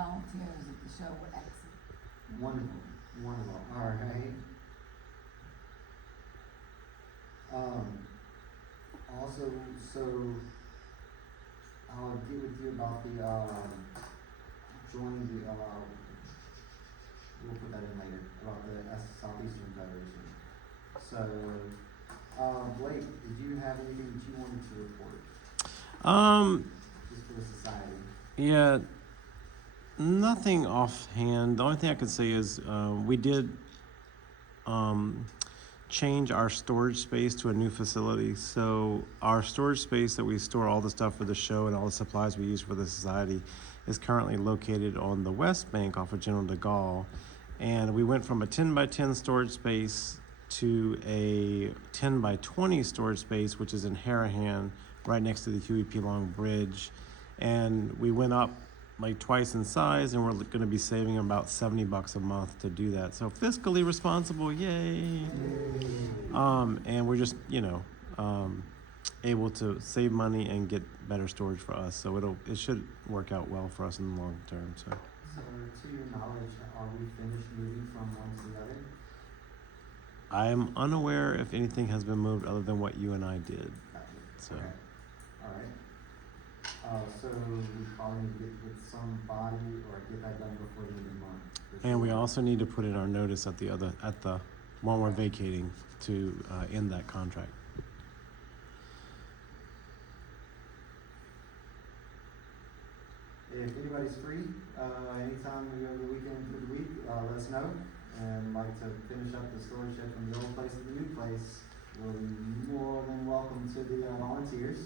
volunteers at the show were excellent. Wonderful, wonderful, all right. Also, so, I'll get with you about the, joining the, we'll put that in later, about the Southeastern Federation. So, Blake, did you have anything that you wanted to report, just for the society? Yeah, nothing offhand. The only thing I could say is we did change our storage space to a new facility. So our storage space that we store all the stuff for the show and all the supplies we use for the society is currently located on the west bank off of General de Gaulle. And we went from a 10 by 10 storage space to a 10 by 20 storage space, which is in Harahan, right next to the Huey P. Long Bridge. And we went up like twice in size, and we're going to be saving about $70 a month to do that. So fiscally responsible, yay! And we're just, able to save money and get better storage for us. So it should work out well for us in the long term. So to your knowledge, are we finished moving from one to the other? I'm unaware if anything has been moved other than what you and I did. So. Okay. All right. So we probably need to get with somebody or get that done before the end of the month. And we also need to put in our notice at the one we're vacating to end that contract. If anybody's free, anytime we go the weekend through the week, let us know. And like to finish up the storage shed from the old place to the new place, we're more than welcome to the volunteers.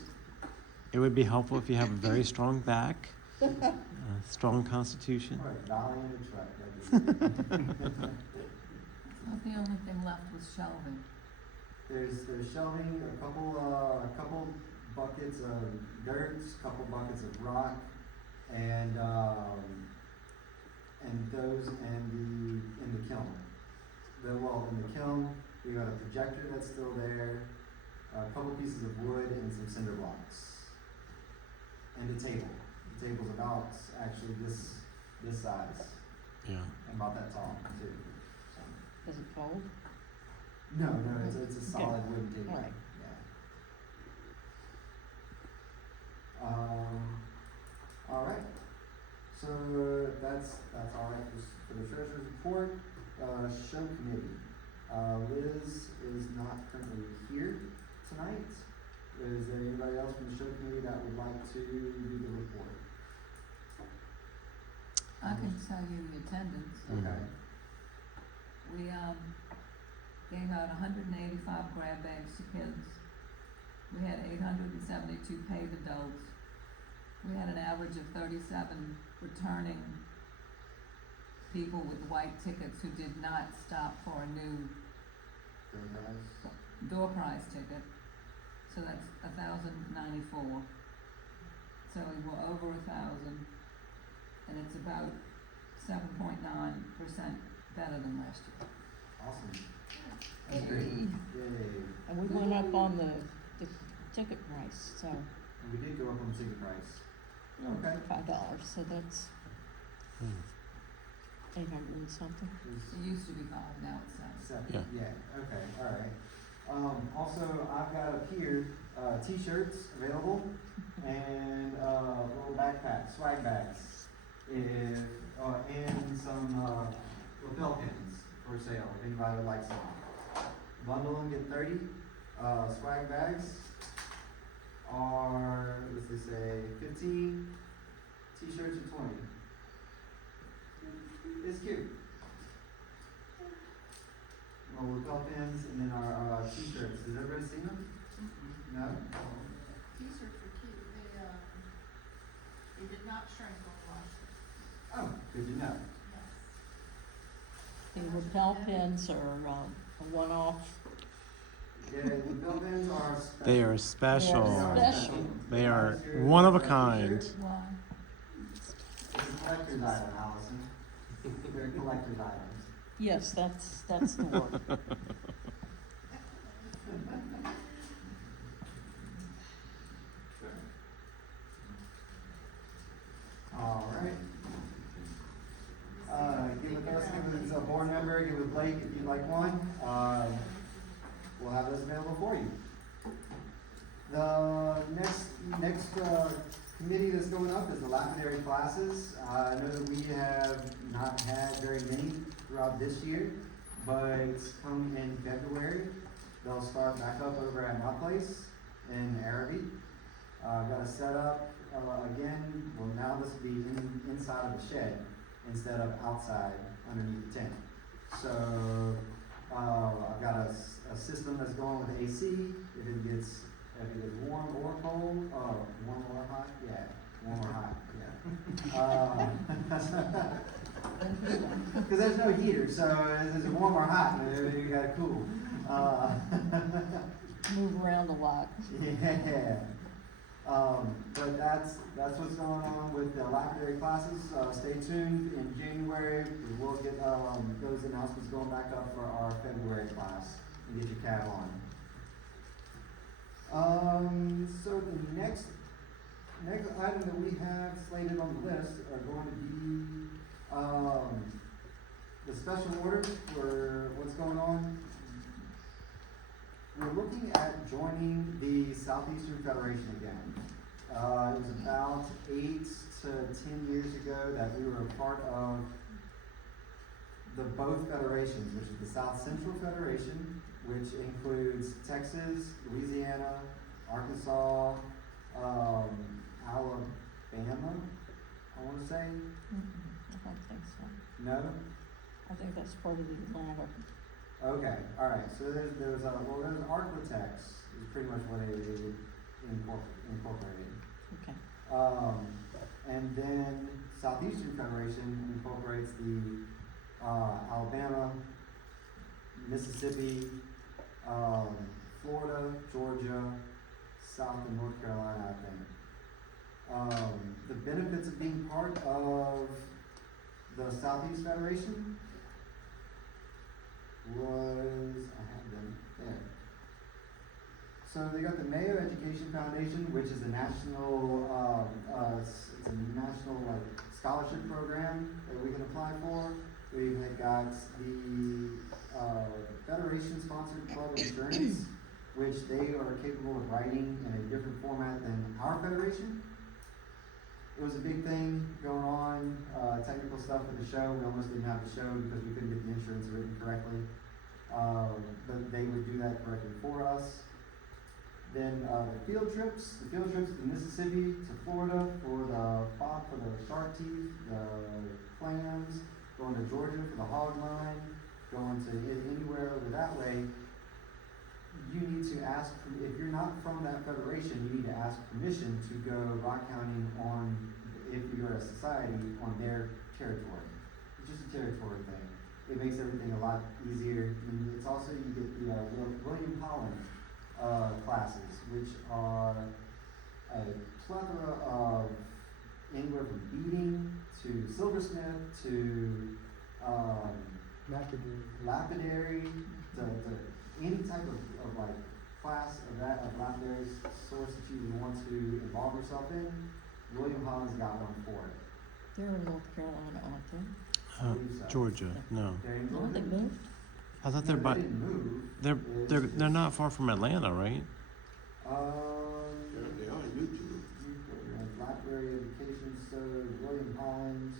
It would be helpful if you have a very strong back, strong constitution. All right, dolly in the truck. Not the only thing left was shelving. There's shelving, a couple buckets of dirt, a couple buckets of rock, and those in the kiln. In the kiln, we got a projector that's still there, a couple pieces of wood, and some cinder blocks. And a table. The table's about actually this size. Yeah. And about that tall too. So. Does it fold? No, it's a solid wooden table. All right. Yeah. All right. So that's all right for the treasurer's report. Show committee. Liz is not currently here tonight. Is there anybody else from the show committee that would like to do the report? I can tell you the attendance. Okay. We gave out 185 grab bags to kids. We had 872 paid adults. We had an average of 37 returning people with white tickets who did not stop for a new door prize ticket. So that's 1,094. So we were over 1,000, and it's about 7.9% better than last year. Awesome. That's great. Yay. Yay. And we went up on the ticket price, so And we did go up on the ticket price. Okay. $5, so that's 800 and something. It used to be 5, now it's 7. Seven. Yeah. Okay. All right. Also, I've got up here t-shirts available and little backpacks, swag bags, and some lapel pins for sale. If anybody would like some, bundle them, get 30. Swag bags are, let's just say 15. T-shirts are 20. It's cute. Little lapel pins, and then our t-shirts. Has everybody seen them? No? T-shirts are cute. They did not shrink on wash. Oh, good to know. Yes. The lapel pins are a one-off. Yeah, lapel pins are special. They are special. They're special. They are one of a kind. Why? It's a collector's item, Allison. They're collector's items. Yes, that's the word. All right. Blake, if you'd like one, we'll have those available for you. The next committee that's going up is the lapidary classes. I know that we have not had very many throughout this year, but come in February, they'll start back up over at my place in Araby. I've got to set up again. Well, now this will be inside of the shed instead of outside underneath the tent. So I've got a system that's going with AC. If it gets warm or cold, warm or hot, yeah, warm or hot, yeah. Because there's no heater, so it's warm or hot, you gotta cool. Move around a lot. Yeah. But that's what's going on with the lapidary classes. Stay tuned in January. We will get those announcements going back up for our February class and get your cab on. So the next item that we have slated on the list are going to be the special orders for what's going on. We're looking at joining the Southeastern Federation again. It was about 8 to 10 years ago that we were a part of the both federations, which is the South Central Federation, which includes Texas, Louisiana, Arkansas, Alabama, I want to say. I don't think so. No? I think that's part of the Atlanta. Okay, all right. So there's Arklatex is pretty much what it is incorporated. Okay. And then Southeastern Federation incorporates the Alabama, Mississippi, Florida, Georgia, South and North Carolina, I think. The benefits of being part of the Southeast Federation was, I have them there. So they got the Mayo Education Foundation, which is a national, it's a national scholarship program that we can apply for. We've got the Federation-sponsored club insurance, which they are capable of writing in a different format than our federation. It was a big thing going on, technical stuff with the show. We almost didn't have the show because we couldn't get the insurance written correctly. But they would do that correctly for us. Then the field trips to Mississippi, to Florida for the shark teeth, the clams, going to Georgia for the hog line, going to anywhere over that way. You need to ask, if you're not from that federation, you need to ask permission to go rock counting on, if you're a society, on their territory. It's just a territory thing. It makes everything a lot easier. And it's also, you get the William Holland classes, which are a plethora of anywhere from beading to silversmith to lapidary to any type of class of lapidary source that you would want to involve yourself in. William Holland's got one for it. They're in North Carolina, aren't they? I believe so. Georgia, no. They're in No, Georgia. they moved. I thought No, they're by, they didn't move. they're not far from Atlanta, right? They are in YouTube. Library education, so William Holland.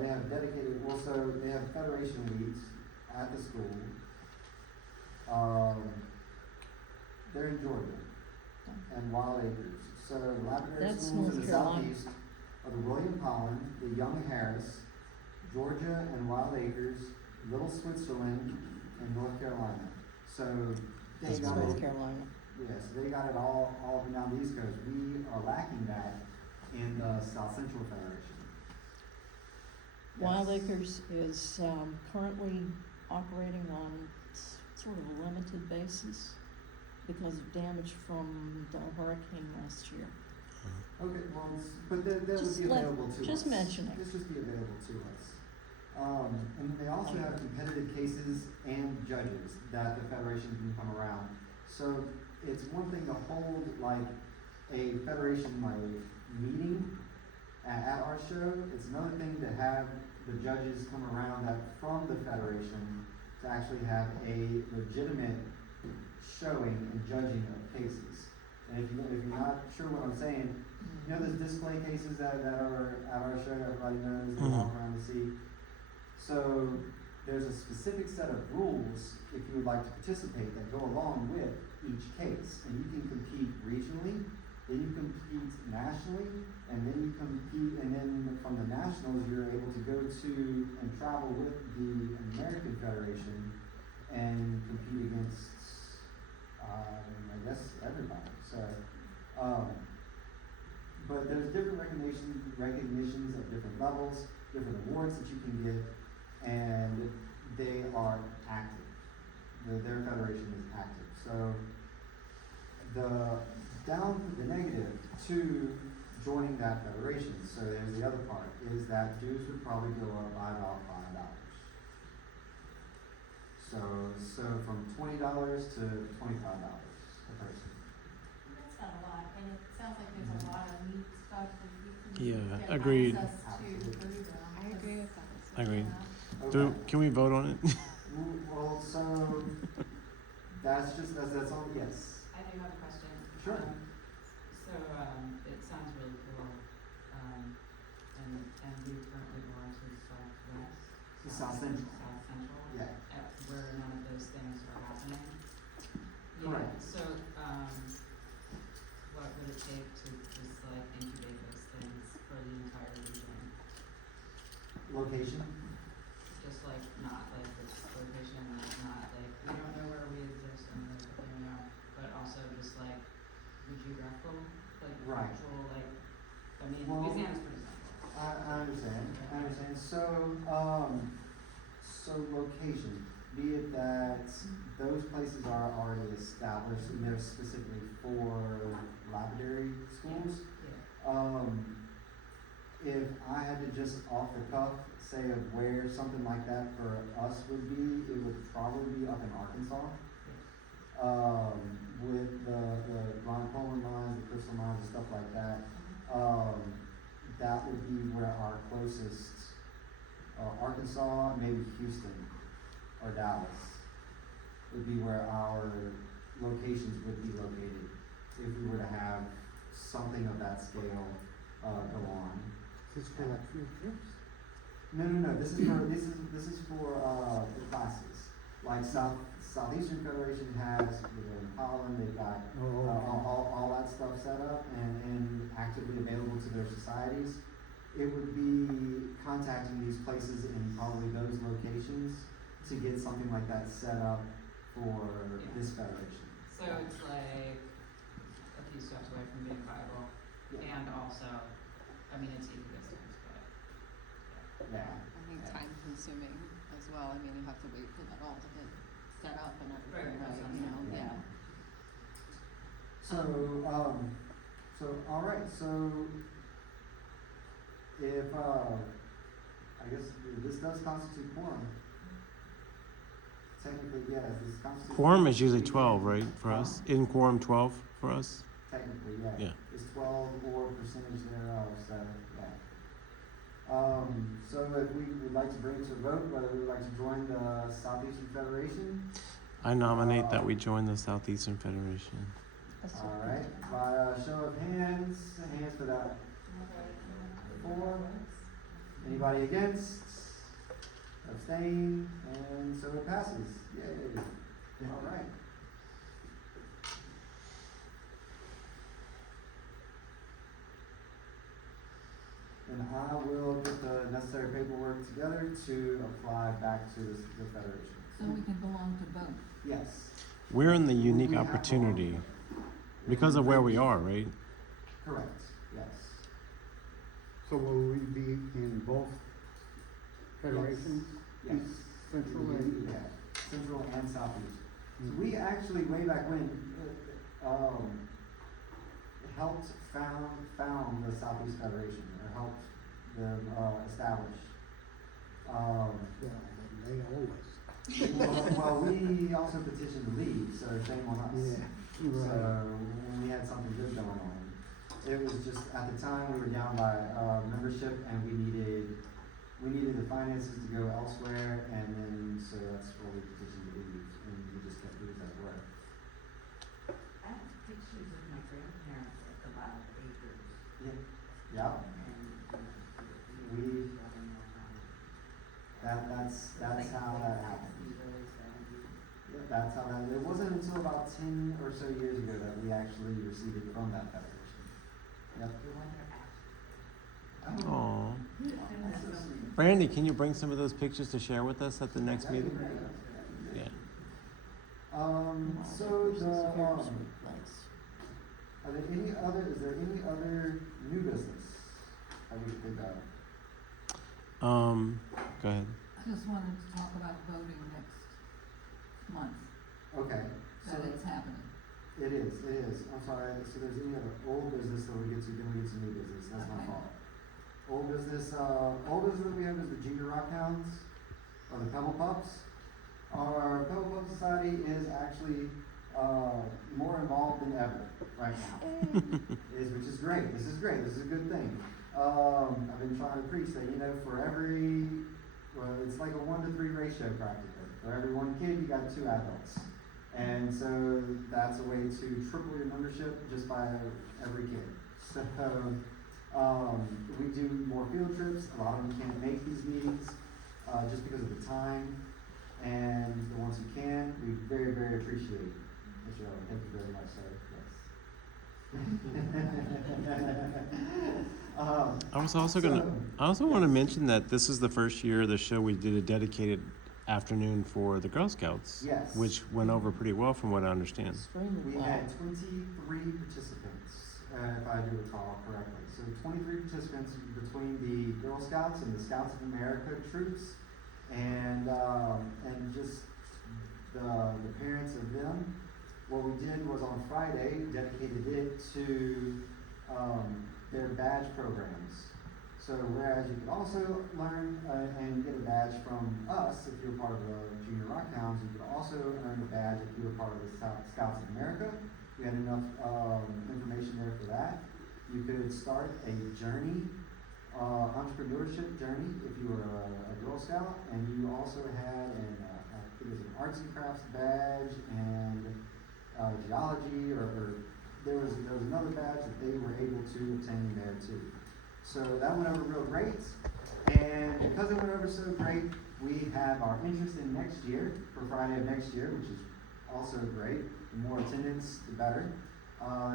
They have dedicated, also, they have federation weeks at the school. They're in Georgia and Wild Acres. So lapidary That's schools in North the Carolina. southeast are the William Holland, the Young Harris, Georgia and Wild Acres, Little Switzerland, and North Carolina. So they That's got North it. Carolina. Yes, they got it all up and down the East Coast. We are lacking that in the South Central Federation. Wild Yes. Acres is currently operating on sort of a limited basis because of damage from the hurricane last year. Okay, well, but that would Just be let- available to us. just mention it. This just be available to us. And they also have competitive cases and judges that the Federation can come around. So it's one thing to hold a Federation meeting, at our show. It's another thing to have the judges come around that from the federation to actually have a legitimate showing and judging of cases. And if you're not sure what I'm saying, you know those display cases that are at our show, everybody knows, they walk around and see. So there's a specific set of rules if you would like to participate that go along with each case. And you can compete regionally, then you compete nationally, and then you compete, and then from the nationals you're able to go to and travel with the American Federation and compete against I guess everybody. So but there's different recognitions of different levels, different awards that you can get, and they are active. Their federation is active. So the negative to joining that federation, so there's the other part, is that dues would probably go up by about $5. So from $20 to $25 a person. That's not a lot, and it sounds like there's a lot of neat stuff that you can Yeah, get agreed. access to Absolutely. through them. I agree with that. Agreed. Yeah. Okay. Can we vote on it? Well, so that's all, yes. I do have a question. Sure. It sounds really cool, and we currently belong to Southwest. South Central. South Central. Yeah. Where none of those things are happening. Correct. Yeah, so, what would it take to just like incubate those things for the entire region? Location? Just like, not like this location, not like, we don't know where we exist and but also just like, the geographical, like, Right. actual, like, I mean, Well, Louisiana's pretty simple. I understand. So location, be it that those places are already established and they're specifically for lapidary schools. Yeah. If I had to just off the cuff say of where something like that for us would be, it would probably be up in Arkansas. With the Ron Coleman mines, the Crystal mines and stuff like that. That would be where our closest, Arkansas, maybe Houston or Dallas would be where our locations would be located if we were to have something of that scale go on. Just for like field trips? No. This is for the classes. Like Southeastern Federation has, in Holland, they've got all that stuff set up and actively available to their societies. It would be contacting these places in probably those locations to get something like that set up for this federation. So it's like a few steps away from being viable, Yeah. and also, I mean, it's equidistant, but. Yeah. I think time consuming as well. I mean, you have to wait for that all to get set up and everything, Right, right, you know, yeah. yeah. So all right. So if I guess this does constitute quorum. Technically, yes, this constitutes. Quorum is usually 12, right, for us? In quorum 12 for us? Technically, yeah. Yeah. It's 12 or percentage thereof, so, yeah. So if we would like to bring it to a vote, whether we would like to join the Southeastern Federation, I nominate that we join the Southeastern Federation. all right, by a show of hands for that. 4. Anybody against? Abstain, and so it passes. Yay. All right. And I will get the necessary paperwork together to apply back to the federation. So we can belong to both. Yes, We're in the unique We have opportunity because of where we are, right? correct, yes. So will we be in both federations? Yes. East, Central, and? Yeah, Central and Southeast. Mhm. We actually, way back when, helped found the Southeast Federation, or helped them, establish. Well, they always. Well, we also petitioned to leave, so shame on us. Yeah, right. So, when we had something good going on. It was just, at the time, we were down by, membership and we needed the finances to go elsewhere, and then, so that's where we petitioned to leave, and we just kept doing that work. I have pictures of my grandparents at the lot of acres. Yeah, And, We- that's how that happened. Yeah, that's how that, it wasn't until about 10 or so years ago that we actually received it from that federation. Yep. Aw. That's so sweet. Brandy, can you bring some of those pictures to share with us at the next That'd be meeting? great. Yeah. So This is the, Harris Place. are there any other, is there any other new business that we could think of? Go ahead. I just wanted to talk about voting next month, Okay, so that it's happening. it is, I'm sorry, so there's any other old business that we get to, then we get to new business, that's my Okay. fault. Old business that we have is the Junior Rock Hounds, or the Pebble Pups. Our Pebble Pup Society is actually, more involved than ever right now. Which is great, this is great, this is a good thing. I've been trying to preach that, you know, for every, well, it's like a 1-to-3 ratio practically. For every one kid, you got 2 adults. And so that's a way to triple your membership just by every kid. So, we do more field trips. A lot of them can't make these meetings, just because of the time. And the ones who can, we very, very appreciate. Mr. Owen, thank you very much, sir. Yes. I also want to mention that this is the first year of the show we did a dedicated afternoon for the Girl Scouts. Yes. Which went over pretty well from what I understand. Extremely We well. had 23 participants, if I do recall correctly. So 23 participants between the Girl Scouts and the Scouts of America troops, and just the parents of them. What we did was on Friday, dedicated it to their badge programs. So whereas you could also learn and get a badge from us if you're part of the Junior Rock Hounds, you could also earn a badge if you were part of the Scouts of America. We had enough information there for that. You could start a journey, entrepreneurship journey if you were a Girl Scout, and you also had I think it was an arts and crafts badge and geology, or there was another badge that they were able to obtain there too. So that went over real great, and because it went over so great, we have our interest in next year, for Friday of next year, which is also great. The more attendance, the better.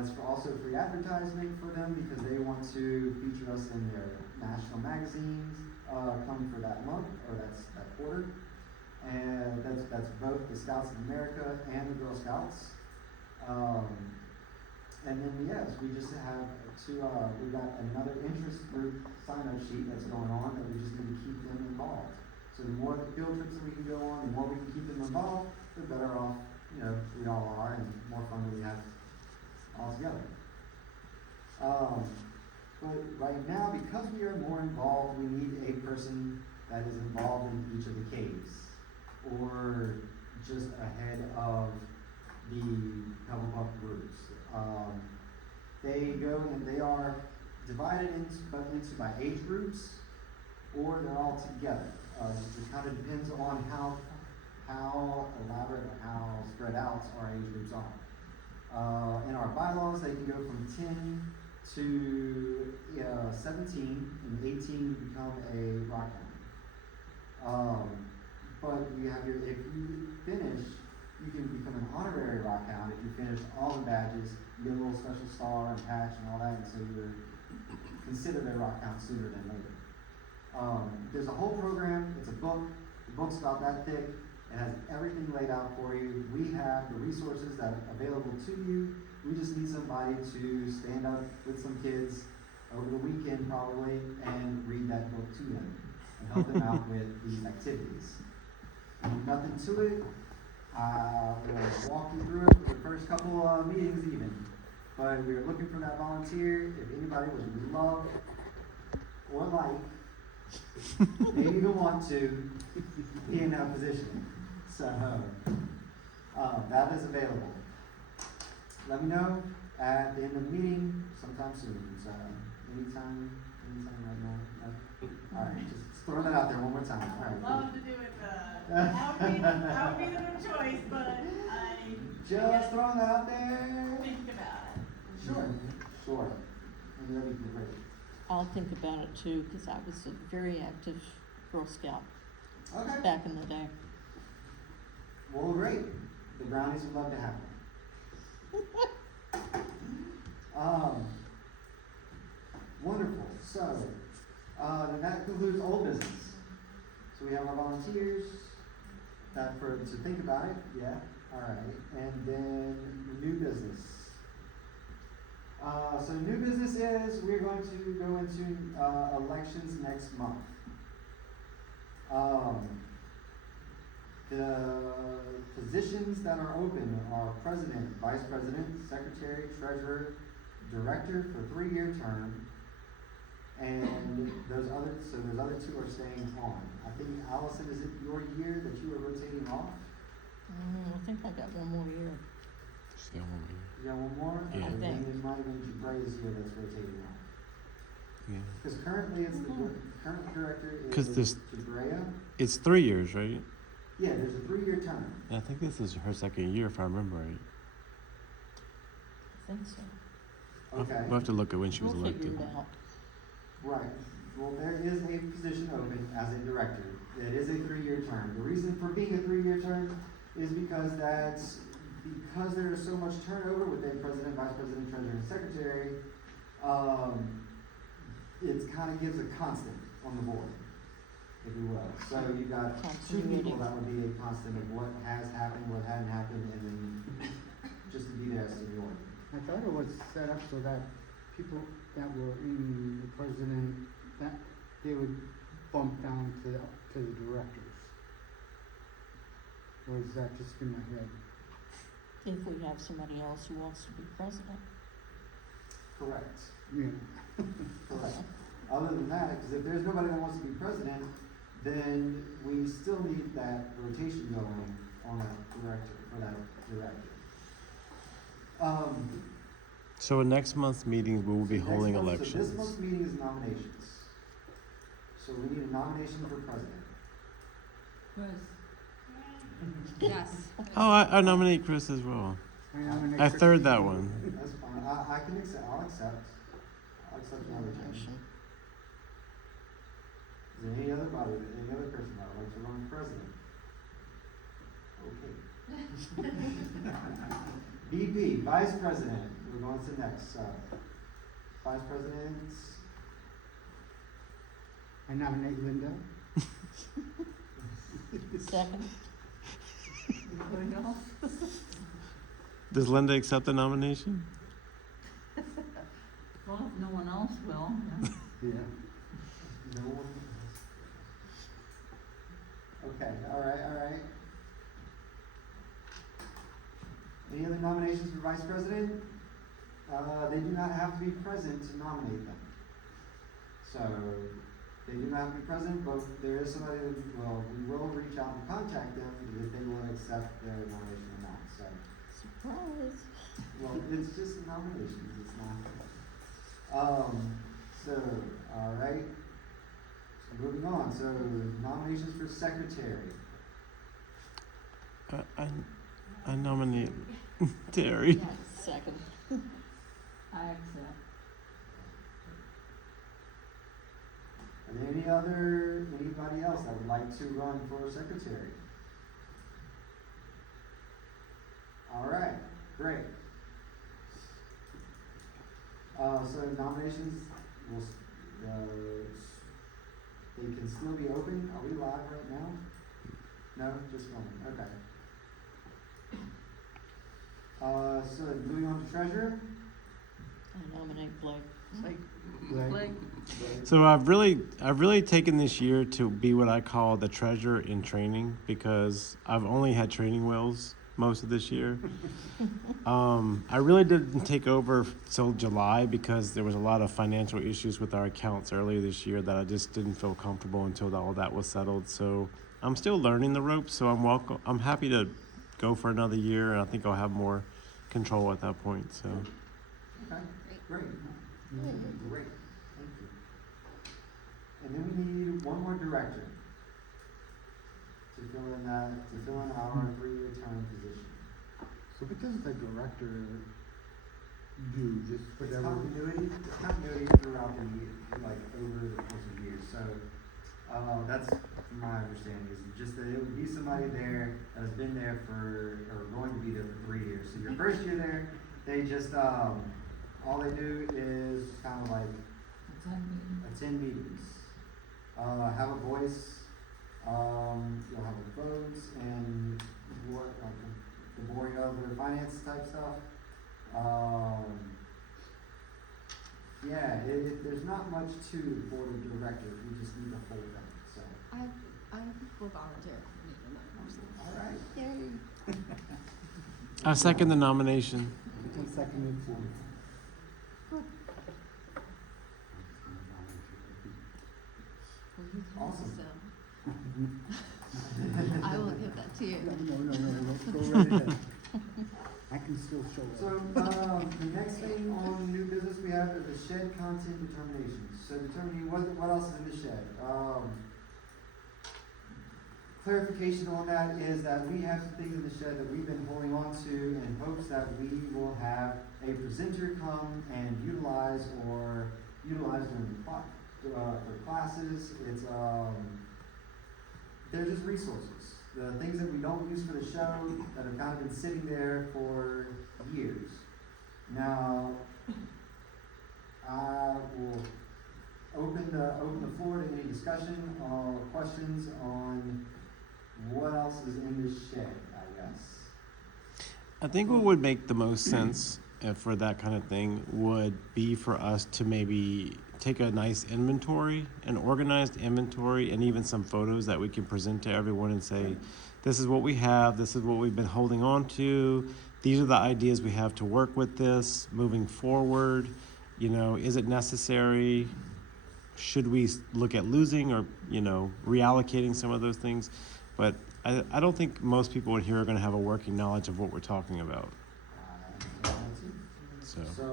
It's also free advertisement for them because they want to feature us in their national magazines coming for that month, or that quarter. And that's both the Scouts of America and the Girl Scouts. And then yes, we just have we got another interest group sign-up sheet that's going on that we just need to keep them involved. So the more field trips that we can go on, the more we can keep them involved, the better off, you know, we all are, and the more fun that we have all together. But right now, because we are more involved, we need a person that is involved in each of the caves, or just ahead of the Pebble Pup groups. They go and they are divided into by age groups, or they're all together. It kind of depends on how elaborate or how spread out our age groups are. In our bylaws, they can go from 10 to 17, and 18 to become a rock hound. But if you finish, you can become an honorary rock hound if you finish all the badges, you get a little special star and patch and all that, and so you're considered a rock hound sooner than later. There's a whole program, it's a book, the book's about that thick, it has everything laid out for you. We have the resources that are available to you. We just need somebody to stand up with some kids over the weekend probably and read that book to them and help them out with these activities. Nothing to it. We'll walk you through it for the first couple meetings even. But we're looking for that volunteer. If anybody would love or like, maybe even want to be in that position. So that is available. Let me know. at the end of the meeting sometime soon, so anytime right now. Alright, just throwing that out there one more time, alright. Love to do it, that would be the good choice, but I Just throwing that out there. think about it. Sure. And that'd be great. I'll think about it too, cause I was a very active Girl Scout Okay, back in the day. well, great. The brownies would love to have them. Wonderful. So, then that concludes old business. So we have our volunteers, to think about it, yeah, alright, and then new business. So new business is, we're going to go into, elections next month. The positions that are open are president, vice president, secretary, treasurer, director for 3-year term, and those other two are staying on. I think, Allison, is it your year that you are rotating off? I think I got one more year. Still won't be. You got one more? Yeah. Okay, I then think. it might have been Jabray's year that's rotating off. Yeah. Because currently it's the current director 'Cause is this- Jabrea. It's 3 years, right? Yeah, there's a 3-year term. And I think this is her second year, if I remember right. I think so. Okay. We'll have to look at when she was We'll figure elected. it out. Right. Well, there is a position open as a director. It is a 3-year term. The reason for being a 3-year term is because there is so much turnover with a president, vice president, treasurer, and secretary. It kind of gives a constant on the board, if you will. So you've got 2 Continuity. people that would be a constant of what has happened, what hadn't happened, and then just to be there as seniority. I thought it was set up so that people that were in the president, that they would bump down to the directors. Or is that just in my head? If we have somebody else who wants to be president. Correct. Yeah. Correct. Other than that, because if there's nobody that wants to be president, then we still need that rotation going on that director, for that director. So in next month's meeting, we will be So next holding month- So elections. this month's meeting is nominations. So we need a nomination for president. Chris, Yes. Oh, I nominate Chris as well. nominate I Chris. third that one. That's fine. I can accept, I'll accept the nomination. Is there any other person that would like to run for president? Okay. VP, vice president, we're going to next, vice president, I nominate Linda. Second. anybody else? Does Linda accept the nomination? Well, if no one else will, yeah. Yeah. no one? Okay, alright. Any other nominations for vice president? They do not have to be present to nominate them. So, they do not have to be present, but there is somebody that, we will reach out and contact them if they will accept their nomination or not, so. Surprise. Well, it's just nominations, it's not. Alright. So moving on, so nominations for secretary. I nominate Terry. Second. I accept. Are there anybody else that would like to run for secretary? Alright, great. So nominations will, they can still be open. Are we live right now? No, just one, okay. So moving on to treasurer. I nominate Blake. Blake. So I've really taken this year to be what I call the treasurer in training, because I've only had training wheels most of this year. I really didn't take over till July because there was a lot of financial issues with our accounts earlier this year that I just didn't feel comfortable until all that was settled. So I'm still learning the ropes, so I'm happy to go for another year, and I think I'll have more control at that point. So Okay, Great. great, great, thank you. And then we need one more director to fill in our 3-year term position. So what does the director do, just It's whatever? continuity throughout the year, like over the course of years, so, that's my understanding, is just that it would be somebody there that has been there or going to be there for 3 years. So your first year there, they just, all they do is kind of like attend meetings, have a voice, you'll have a vote and what, like the boring of the finance type stuff. Yeah, there's not much to the board of directors, we just need to hold them, so. I will volunteer for being another person. Alright. Yay. I second the nomination. I second it too. Well, you can Awesome. so. I will give that to you. No, go right ahead. I can still show So, it. the next thing on new business we have is the shed content determinations. So determining what else is in the shed. Clarification on that is that we have some things in the shed that we've been holding on to in hopes that we will have a presenter come and utilize during the for classes. It's, they're just resources. The things that we don't use for the show that have kind of been sitting there for years. Now, I will open the floor to any discussion or questions on what else is in this shed, I guess. I think what would make the most sense for that kind of thing would be for us to maybe take a nice inventory, an organized inventory, and even some photos that we can present to everyone and say, this is what we have, this is what we've been holding on to, these are the ideas we have to work with this, moving forward, is it necessary? Should we look at losing or, reallocating some of those things? But I don't think most people in here are gonna have a working knowledge of what we're talking about, so. So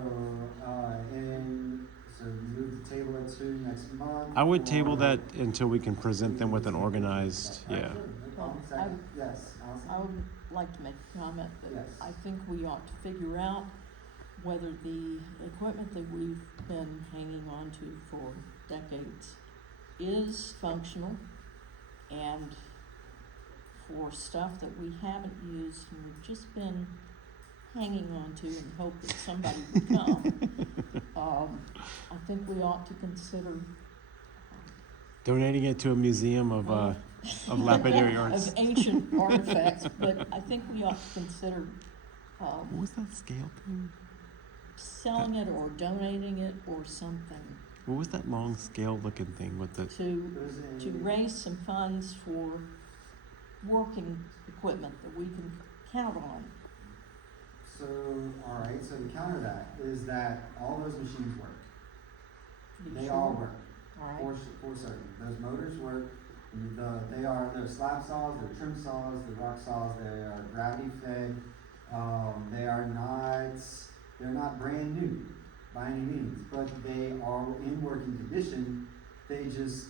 move the table it to next month. I would table or- that until we can present them with an organized, Alright, yeah. sure, no problem. Well, Second, yes, Allison? I would like to make a comment that Yes. I think we ought to figure out whether the equipment that we've been hanging on to for decades is functional, and for stuff that we haven't used and we've just been hanging on to in hope that somebody would come. I think we ought to consider Donating it to a museum of lapidary arts. of ancient artifacts, but I think we ought to consider What was that scale thing? selling it or donating it or something What was that long scale looking thing with the, to raise some funds for working equipment that we can count on. So, alright, so to counter that is that all those machines work. You They sure? all work. All right. For certain. Those motors work. They're slab saws, they're trim saws, they're rock saws, they are gravity fed. They're not brand new by any means, but they are in working condition. They just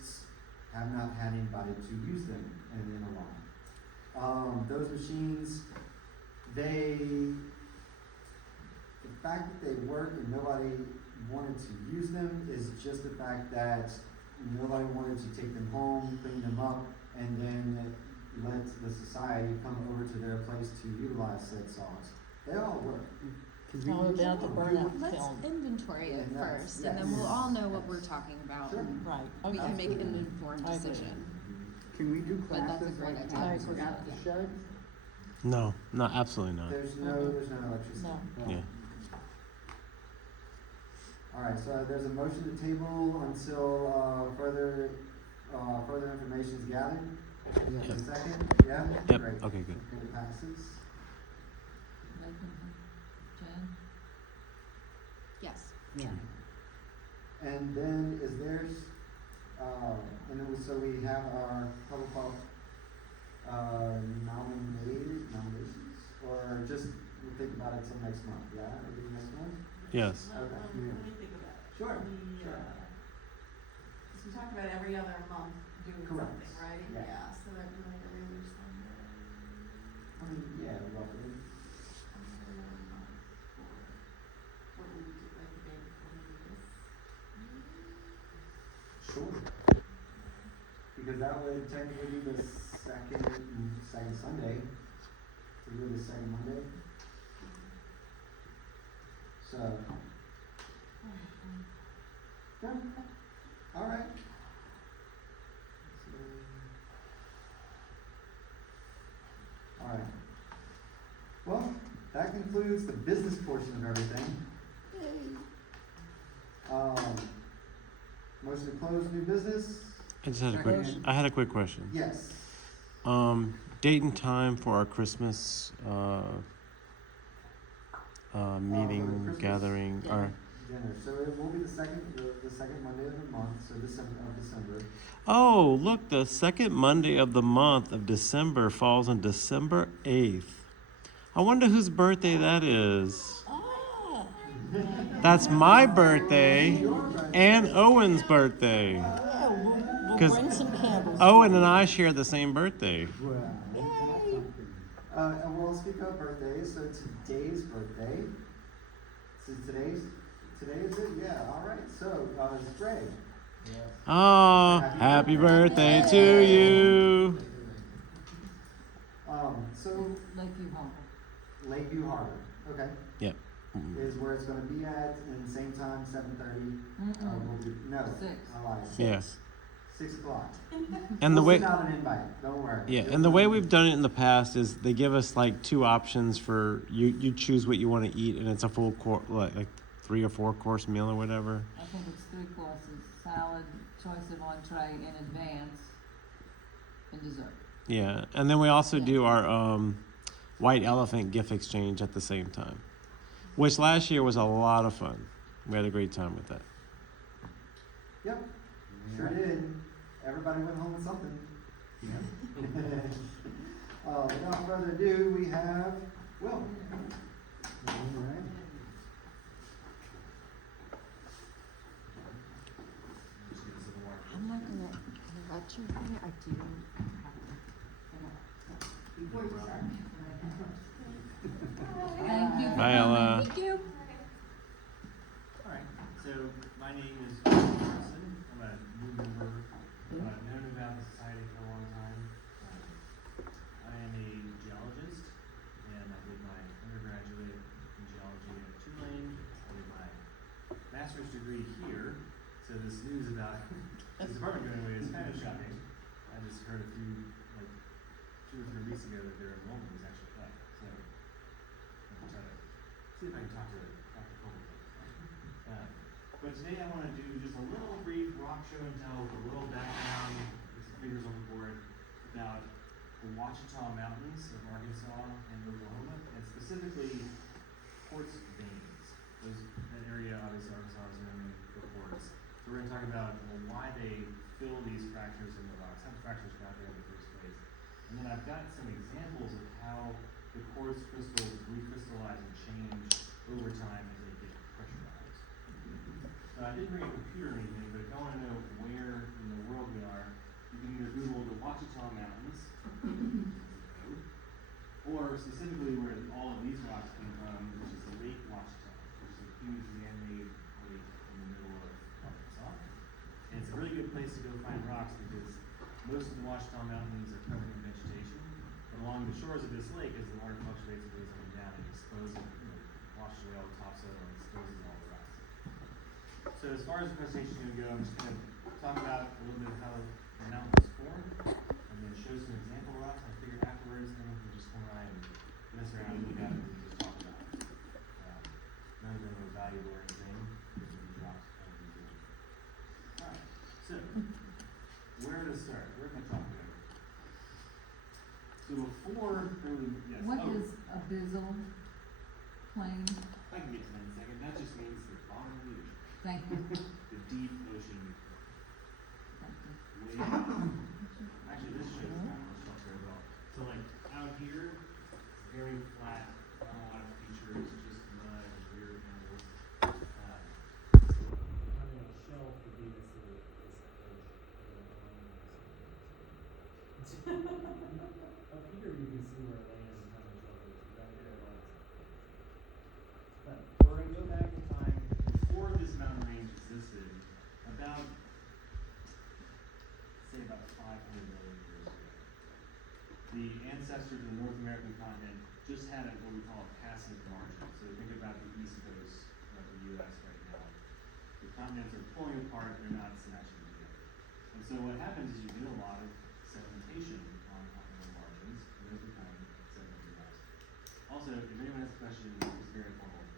have not had anybody to use them in a while. Those machines, the fact that they work and nobody wanted to use them is just the fact that nobody wanted to take them home, clean them up, and then let the society come over to their place to utilize said saws. They all work. How about the burnout Let's film? inventory it Yes, first, and then we'll yes, all know what yes. we're talking about. Sure. and Right, We okay. can make an Absolutely. informed I agree. decision. Can we do But that's a classes great like idea. I at agree. the shed? no, absolutely not. There's no electricity. No. Yeah. Alright, so there's a motion to table until, further information is gathered. Yeah. A second, yeah? Yep, Great. okay, good. It passes. Jen? Yes. Yeah. And then is there's, and then so we have our public health, nominations, or just we'll think about it till next month, yeah? Maybe next month? Yes. Okay. Let me think about it. Sure, The, sure. so we talked about every other month doing Correct. something, right? Yeah. So that'd be like every other Sunday. I mean, yeah, roughly. Every other month for, what would we do, like the day before New Year's? Sure. Because that would technically be the second Sunday. So we do the second Monday. So. Yeah. All right. All right. Well, that concludes the business portion of everything. Motion to close new business? I had a quick question. Yes. Date and time for our Christmas, meeting, Christmas gathering, dinner. or, Dinner. So it will be the second Monday of the month, so December. oh, look, the second Monday of the month of December falls on December 8th. I wonder whose birthday that is. Ah, That's my birthday Your birthday. and Owen's birthday. yeah, we'll 'Cause bring some candles. Owen for and you. I share the same birthday. Well, that's something. And we'll speak of birthdays. So today's birthday. So today is it? Yeah. All right. So it's Greg. Oh, happy birthday to you. So Lakeview Harbor. Lakeview Harbor. Okay. Yep. Is where it's going to be at, and same time, 7:30. We'll do, no, 6. I lied. Yeah. 6 o'clock. And the We'll way, send out an invite. Don't worry. yeah, and the way we've done it in the past is they give us like 2 options for you choose what you want to eat, and it's a full course, like 3 or 4 course meal or whatever. I think it's 3 courses, salad, choice of entree in advance, and dessert. Yeah, and then we also do our white elephant gift exchange at the same time, which last year was a lot of fun. We had a great time with that. Yep. Sure did. Everybody went home with something. Without further ado, we have Will. All right. I'm not gonna let you, I do Before you start. Thank you for Bye, coming. Ella. Thank you. Alright, so my name is Carson. I'm a new member. I've known about the society for a long time. I am a geologist, and I did my undergraduate in geology at Tulane. I did my master's degree here, so this news about this department going away is kind of shocking. I just heard a few, like, 2 or 3 weeks ago that their enrollment was actually up, so I'm trying to see if I can talk to Dr. Colbert. But today I want to do just a little brief rock show and tell with a little background, with some figures on the board, about the Ouachita Mountains of Arkansas and Oklahoma, and specifically quartz veins. That area, obviously, Arkansas is known for quartz. So we're going to talk about why they fill these fractures in the rocks, how the fractures got there in the first place. And then I've got some examples of how the quartz crystals recrystallize and change over time as they get pressurized. I didn't bring a computer or anything, but if you want to know where in the world we are, you can either Google the Ouachita Mountains, or specifically where all of these rocks come from, which is the Lake Ouachita, which is a huge man-made lake in the middle of Arkansas. And it's a really good place to go find rocks because most of the Ouachita Mountains are covered in vegetation, but along the shores of this lake, as the water fluctuates and goes up and down, it exposes, washes away all the topsoil and exposes all the rocks. So as far as the presentation is going to go, I'm just going to talk about a little bit of how the mountain was formed, and then show some example rocks. I figured afterwards, then we can just come around and mess around and look at it and just talk about it. None of them are valuable or anything, because these rocks kind of do. Alright, so, where to start? Where can I talk about? So before, yes. What oh, is abyssal plain? I can get to that in a second. That just means the bottom of the ocean. Thank you. The deep ocean. Thank you. Way down. Actually, this shows kind of structure as well. So, like, out here, very flat, not a lot of features, just mud and weird animals. Up here you can see where land and how much of it is, back there a lot. But we're gonna go back in time, before this mountain range existed, about, say about 500 million years ago. The ancestors of the North American continent just had what we call a passive margin. So think about the east coast of the US right now. The continents are pulling apart, they're not smashing together. And so what happens is you get a lot of sedimentation on continental margins, and those become sedimentary rocks. Also, if anyone has a question, it's very informal.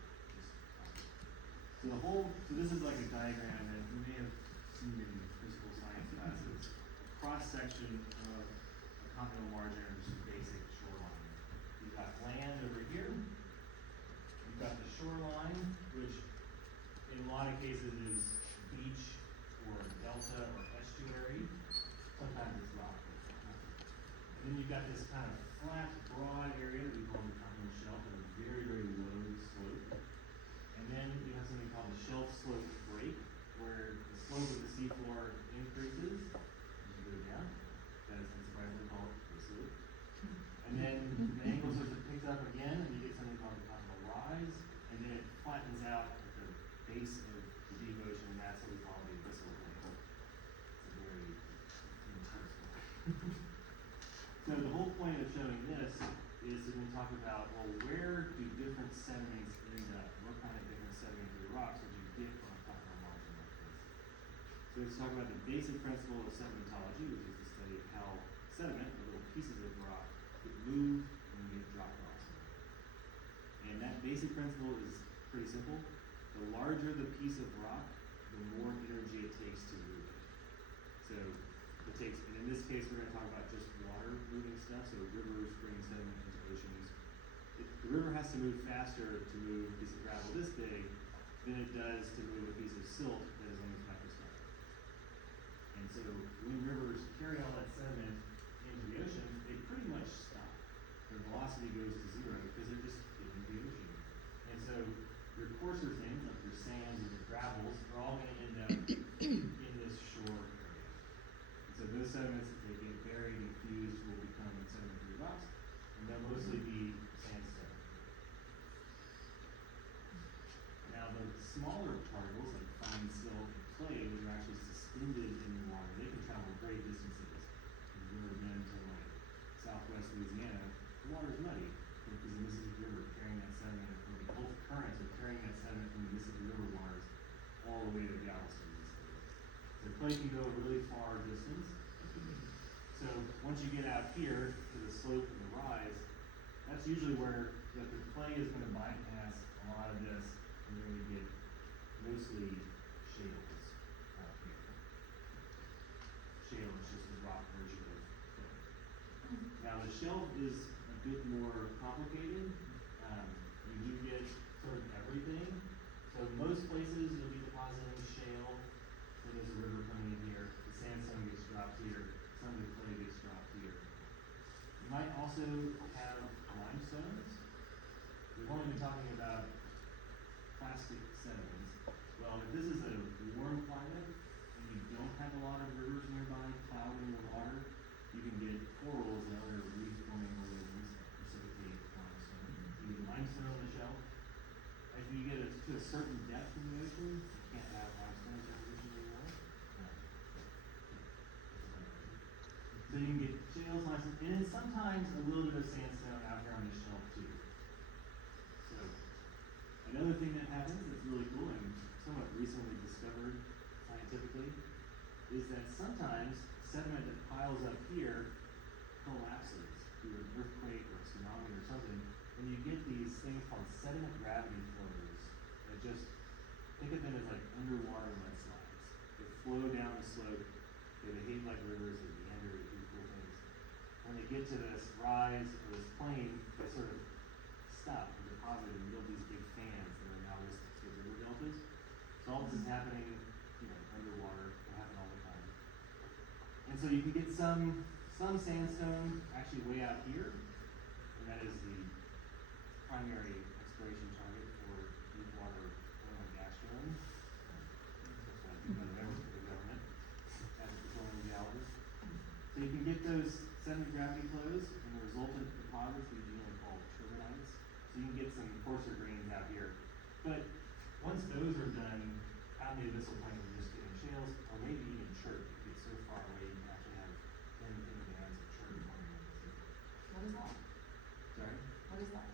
So this is like a diagram that you may have seen in physical science classes. Cross section of a continental margin or just a basic shoreline. You've got land over here. You've got the shoreline, which in a lot of cases is beach or delta or estuary. Sometimes it's rock. And then you've got this kind of flat, broad area that we call the continental shelf at a very, very low slope. And then you have something called the shelf slope break, where the slope of the seafloor increases as you go down. That is unsurprisingly called the slope. And then the angle sort of picks up again, and you get something called the continental rise, and then it flattens out at the base of the deep ocean, and that's what we call the abyssal plain. It's a very intense one. So the whole point of showing this is to then talk about, well, where do different sediments end up? What kind of different sedimentary rocks would you get on a continental margin like this? So let's talk about the basic principle of sedimentology, which is the study of how sediment, or little pieces of rock, get moved and get dropped off somewhere. And that basic principle is pretty simple. The larger the piece of rock, the more energy it takes to move it. So it takes, and in this case, we're going to talk about just water moving stuff, so rivers bringing sediment into oceans. The river has to move faster to move a piece of gravel this big than it does to move a piece of silt that is almost microscopic. And so when rivers carry all that sediment into the ocean, they pretty much stop. Their velocity goes to zero because they're just hitting the ocean. And so your coarser things, like your sands and your gravels, are all going to end up in this shore area. And so those sediments, if they get buried and fused, will become sedimentary rocks, and they'll mostly be sandstone. Now the smaller particles, like fine silt and clay, which are actually suspended in the water, they can travel great distances. If you've ever been to like southwest Louisiana, the water's muddy because the Mississippi River carrying that sediment, or the Gulf currents are carrying that sediment from the Mississippi River waters all the way to Galveston. So clay can go a really far distance. So once you get out here to the slope and the rise, that's usually where the clay is going to bypass a lot of this, and you're going to get mostly shales out here. Shale is just the rock version of clay. Now the shelf is a bit more complicated. You do get sort of everything. So most places you'll be depositing shale. So there's a river coming in here. The sandstone gets dropped here. Some of the clay gets dropped here. You might also have limestones. We've only been talking about plastic sediments. Well, if this is a warm climate and you don't have a lot of rivers nearby clouding the water, you can get corals and other reef-forming organisms that precipitate limestone. You get limestone on the shelf. As you get to a certain depth in the ocean, you can't have limestone deposition anymore. So you can get shales, limestone, and then sometimes a little bit of sandstone out here on the shelf too. So another thing that happens that's really cool and somewhat recently discovered scientifically is that sometimes sediment that piles up here collapses through an earthquake or a tsunami or something, and you get these things called sediment gravity flows that just, think of them as like underwater mudslides. They flow down the slope, they behave like rivers, they meander, they do cool things. When they get to this rise or this plain, they sort of stop and deposit and build these big fans that are now listed as river deltas. So all this is happening, underwater, it happens all the time. And so you can get some sandstone actually way out here, and that is the primary exploration target for deep water oil and gas drilling. That's what I do most of the government as a petroleum geologist. So you can get those sediment gravity flows, and the resultant deposits we generally call turbidite. So you can get some coarser grains out here. But once those are done, out in the abyssal plain, you're just getting shales, or maybe even chert. You get so far away, you can actually have thin bands of chert forming. What is that? Sorry? What is that?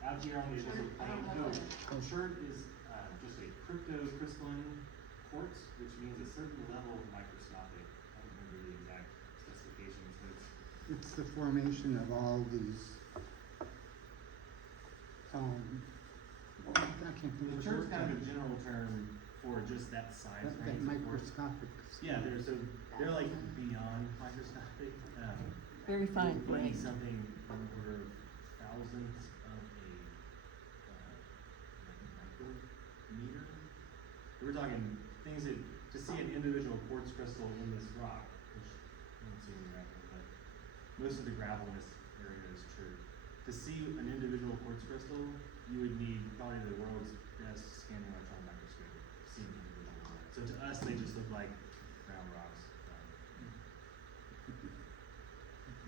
Out here on the Chert? abyssal I plain, don't know what it is. chert is just a cryptocrystalline quartz, which means a certain level of microscopic. I don't remember the exact specifications, but It's the formation of all these, I can't think the of the chert's word. kind of a general term for just that size That range. of quartz. microscopic. Yeah, they're like beyond microscopic. Very fine it would be grained. something on the order of thousandths of a micrometer. We're talking things that to see an individual quartz crystal in this rock, which I don't see any gravel, but most of the gravel in this area is chert. To see an individual quartz crystal, you would need probably the world's best scanning electron microscope to see an individual one. So to us, they just look like round rocks.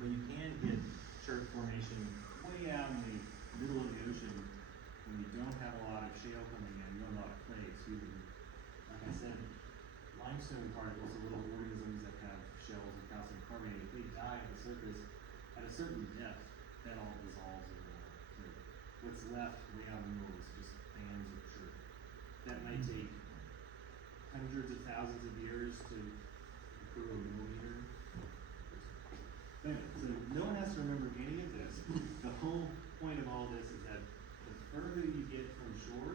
But you can get chert formation way out in the middle of the ocean when you don't have a lot of shale coming in, you don't have a lot of clay, excuse me. Like I said, limestone particles are little organisms that have shells of calcium carbonate. If they die at the surface, at a certain depth, that all dissolves in the water. What's left way out in the middle is just bands of chert. That might take hundreds of thousands of years to accrue a millimeter. Anyway, so no one has to remember any of this. The whole point of all this is that the further you get from shore,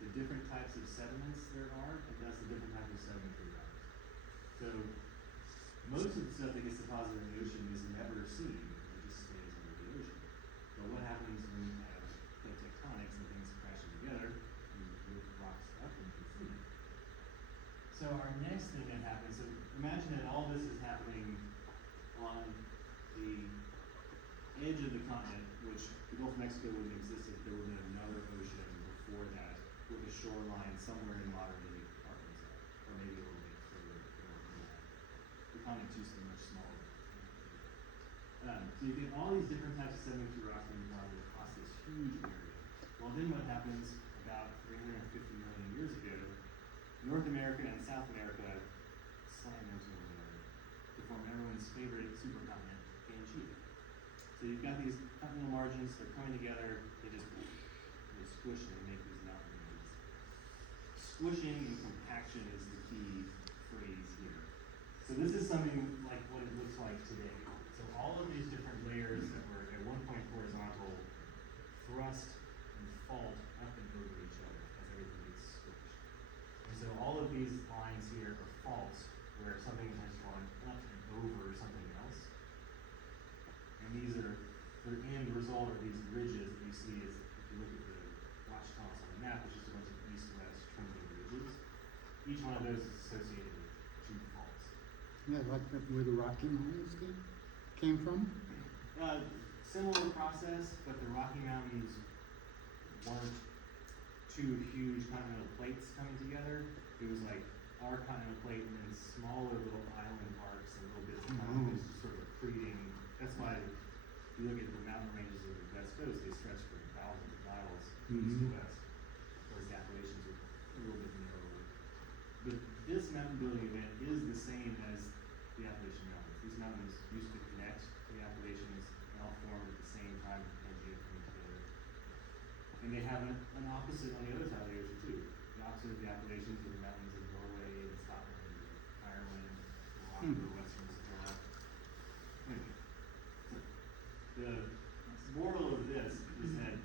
the different types of sediments there are, and thus the different types of sedimentary rocks. So most of the stuff that gets deposited in the ocean is never seen. It just stays under the ocean. But what happens when you have plate tectonics and things crashing together, and you lift rocks up and you can see them. So our next thing that happens, so imagine that all this is happening on the edge of the continent, which the Gulf of Mexico wouldn't exist if there wasn't another ocean before that, with a shoreline somewhere in modern day Arkansas, or maybe a little bit further north than that. The continent is just much smaller. So you get all these different types of sedimentary rocks being deposited across this huge area. Well, then what happens about 350 million years ago, North America and South America slam into one another to form everyone's favorite supercontinent, Pangea. So you've got these continental margins, they're coming together, they squish and make these mountain ranges. Squishing and compaction is the key phrase here. So this is something like what it looks like today. So all of these different layers that were at one point horizontal thrust and fault up and over each other as everything gets squished. And so all of these lines here are faults where something has gone up and over something else. And these are, their end result are these ridges that you see as if you look at the watchtower on the map, which is a bunch of east-west trending ridges. Each one of those is associated with two faults. Yeah, like where the Rocky Mountains came from? Similar process, but the Rocky Mountains weren't two huge continental plates coming together. It was like our continental plate and then smaller little island arcs and little bits of continent just sort of accreting. That's why if you look at the mountain ranges of the West Coast, they stretch for thousands of miles east to west. Whereas the Appalachians are a little bit narrower. But this mountain building event is the same as the Appalachian Mountains. These mountains used to connect to the Appalachians and all formed at the same time as Pangea came together. And they have an opposite on the other side of the ocean too. The opposite of the Appalachians are the mountains of Norway and Scotland and Ireland, Morocco, Western Sahara. Anyway, so the moral of this is that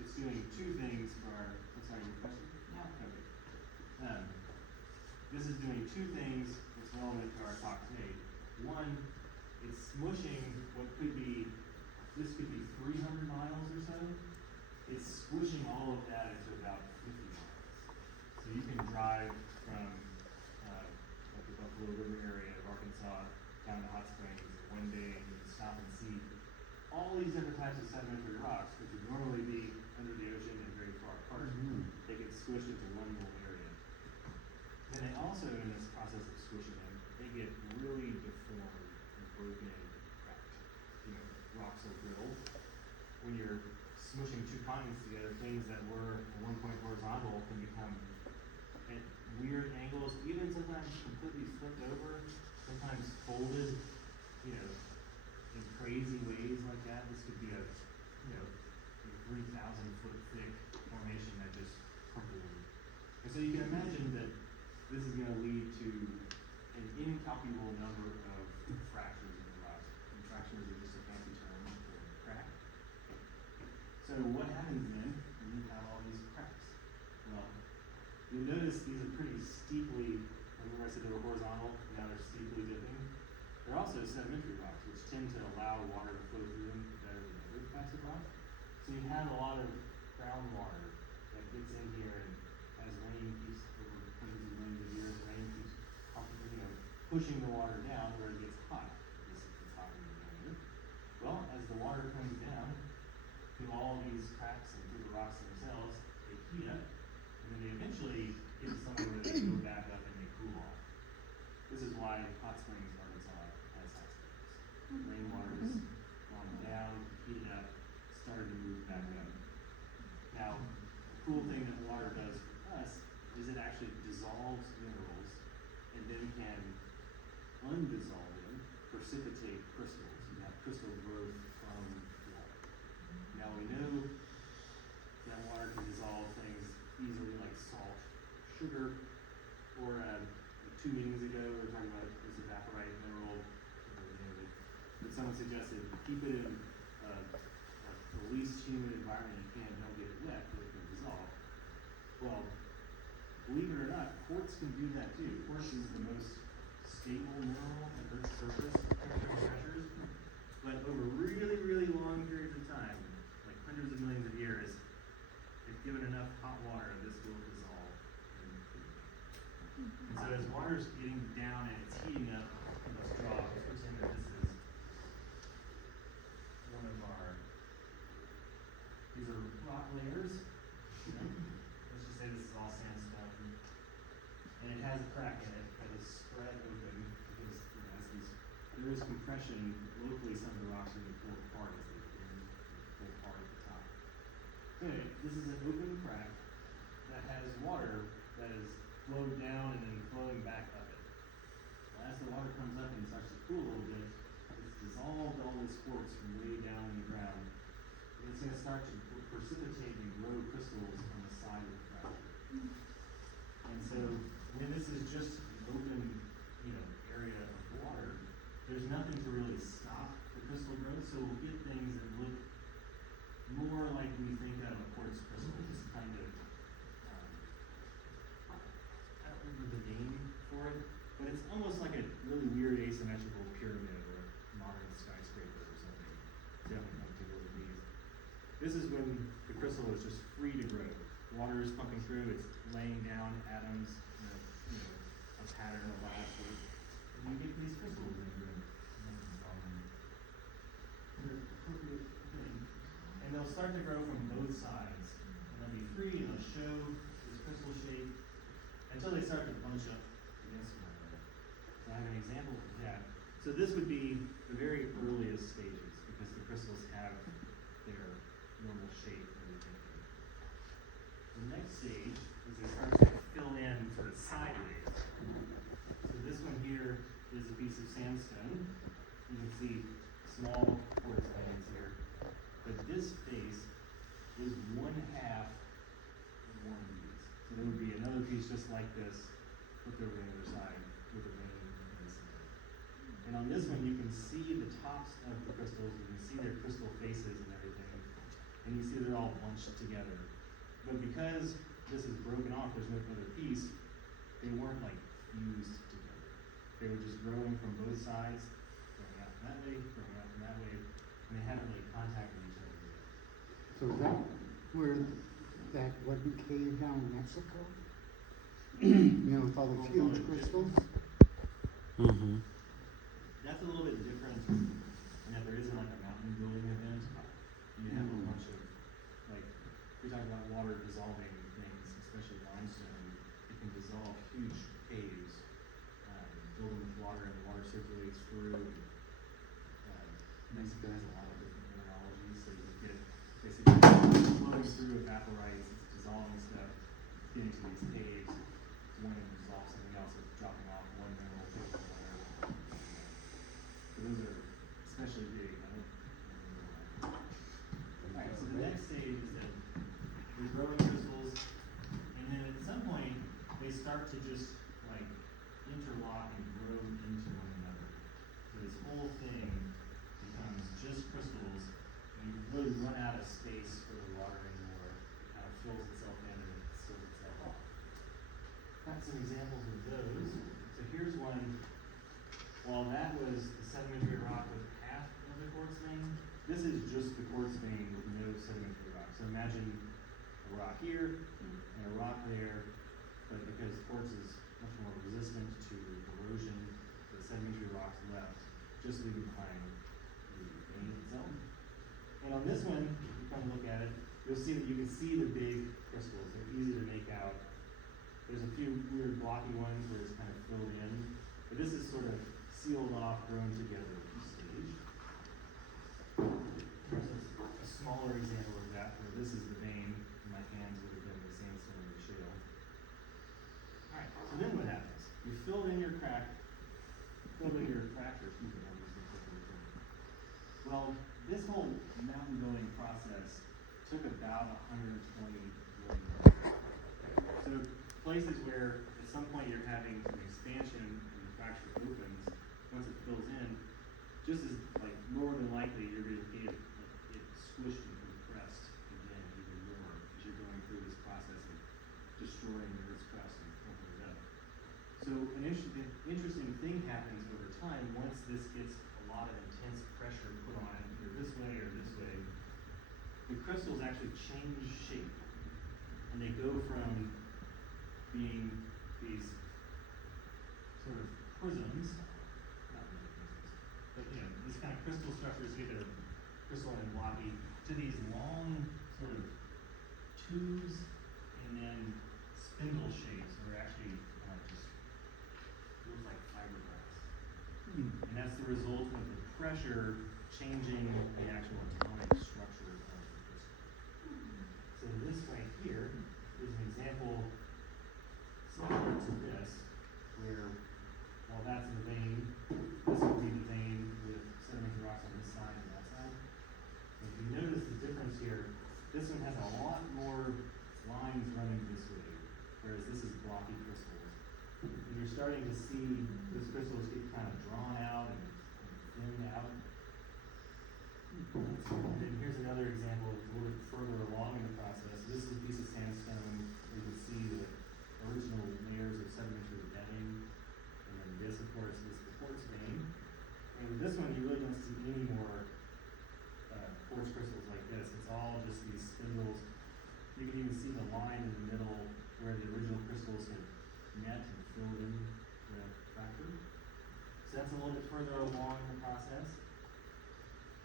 it's doing two things for our, I'm sorry, your question? No. Okay. This is doing two things that's relevant to our talk today. One, it's smushing what could be, this could be 300 miles or so. It's squishing all of that into about 50 miles. So you can drive from like the Buffalo River area of Arkansas down to Hot Springs in one day and you can stop and see all these different types of sedimentary rocks, which would normally be under the ocean and very far apart. They get squished into one little area. And they also, in this process of squishing them, they get really deformed and broken and cracked. when you're smushing two continents together, things that were at one point horizontal can become at weird angles, even sometimes completely flipped over, sometimes folded, you know, in crazy ways like that. This could be a, you know, 3,000-foot thick formation that just crumpled. And so you can imagine that this is gonna lead to an incalculable number of fractures in the rocks. And fractures are just a fancy term for crack. So what happens then when you have all these cracks? Well, you'll notice these are pretty steeply, remember I said they were horizontal, now they're steeply dipping. They're also sedimentary rocks, which tend to allow water to flow through them better than other types of rocks. So you have a lot of groundwater that gets in here and as rain keeps over hundreds of millions of years, rain keeps pushing the water down where it gets hot. This is the top of the down. Well, as the water comes down through all these cracks and through the rocks themselves, they heat up, and then they eventually get to somewhere where they go back up and they cool off. This is why Hot Springs, Arkansas has hot springs. Rainwater has gone down, heated up, started to move back up. Now, the cool thing that water does for us is it actually dissolves minerals and then can undissolve them, precipitate crystals. You have crystal growth from water. Now we know that water can dissolve things easily like salt, sugar, or 2 meetings ago we were talking about this evaporite mineral. But someone suggested keep it in the least humid environment you can, don't get it wet, so it can dissolve. Well, believe it or not, quartz can do that too. Quartz is the most stable mineral at Earth's surface pressures, but over really, really long periods of time, like hundreds of millions of years, if given enough hot water, this will dissolve. And so as water's getting down and it's heating up, let's draw, let's pretend that this is one of our, these are rock layers. Let's just say this is all sandstone. And it has a crack in it that is spread open because as there is compression locally, some of the rocks are going to pull apart as they pull apart at the top. So anyway, this is an open crack that has water that is flowed down and then flowing back up it. Well, as the water comes up and starts to cool a little bit, it's dissolved all this quartz from way down in the ground. And it's going to start to precipitate and grow crystals on the side of the fracture. And so when this is just an open, area of water, there's nothing to really stop the crystal growth, so we'll get things that look more like we think of a quartz crystal, just kind of, I don't remember the name for it, but it's almost like a really weird asymmetrical pyramid or a modern skyscraper or something. Definitely don't take those these. This is when the crystal is just free to grow. Water is pumping through, it's laying down atoms in a pattern of lava shape. And you get these crystals in the appropriate thing. And they'll start to grow from both sides. And they'll be free and they'll show this crystal shape until they start to bunch up against one another. So I have an example of that. So this would be the very earliest stages because the crystals have their normal shape and everything. The next stage is they start to fill in sort of sideways. So this one here is a piece of sandstone. You can see small quartz veins here. But this face is 1/2 of one of these. So there would be another piece just like this, flipped over the other side with a vein in the center. And on this one you can see the tops of the crystals, you can see their crystal faces and everything. And you see they're all bunched together. But because this is broken off, there's no other piece, they weren't like fused together. They were just growing from both sides, growing out from that way, growing out from that way, and they haven't really contacted each other yet. So is that where that Wooden Cave down in Mexico? With all the huge crystals? Mm-hmm. That's a little bit different in that there isn't like a mountain building event. You have a bunch of, like, we talk about water dissolving things, especially limestone. It can dissolve huge caves, fill them with water, and the water circulates through. Mexico has a lot of different mineralogy, so you get basically flowing through evaporites, it's dissolving stuff, getting to these caves. When it dissolves something else, it's dropping off one mineral, taking another. So those are especially big. Alright, so the next stage is that we're growing crystals, and then at some point, they start to just like interlock and grow into one another. So this whole thing becomes just crystals, and you really run out of space for the water anymore. It kind of fills itself in and it seals itself off. Got some examples of those. So here's one. While that was the sedimentary rock with half of the quartz vein, this is just the quartz vein with no sedimentary rock. So imagine a rock here and a rock there, but because quartz is much more resistant to erosion, the sedimentary rock's left, just leaving behind the vein itself. And on this one, if you kind of look at it, you'll see that you can see the big crystals. They're easy to make out. There's a few weird blocky ones where it's kind of filled in, but this is sort of sealed off, grown together stage. Here's a smaller example of that, where this is the vein, and my hands would have been the sandstone or the shale. Alright, so then what happens? You filled in your fracture, excuse me, I'm just gonna put it in. Well, this whole mountain building process took about 120 million years. So places where at some point you're having an expansion and the fracture opens, once it fills in, just as like more than likely you're going to get it squished and compressed again even more as you're going through this process of destroying the Earth's crust and opening it up. So an interesting thing happens over time once this gets a lot of intense pressure put on it, either this way or this way. The crystals actually change shape, and they go from being these sort of prisms, not really prisms, but you know, these kind of crystal structures here that are crystalline and blocky, to these long sort of tubes and then spindle shapes where actually just looks like fiberglass. And that's the result of the pressure changing the actual atomic structure of the crystal. So this right here is an example similar to this, where while that's the vein, this would be the vein with sedimentary rocks on this side and that side. And if you notice the difference here, this one has a lot more lines running this way, whereas this is blocky crystals. And you're starting to see those crystals get kind of drawn out and thinned out. And then here's another example, it's a little bit further along in the process. This is a piece of sandstone where you can see the original layers of sedimentary bedding. And then this, of course, is the quartz vein. And with this one, you really don't see any more quartz crystals like this. It's all just these spindles. You can even see the line in the middle where the original crystals had met and filled in the fracture. So that's a little bit further along in the process.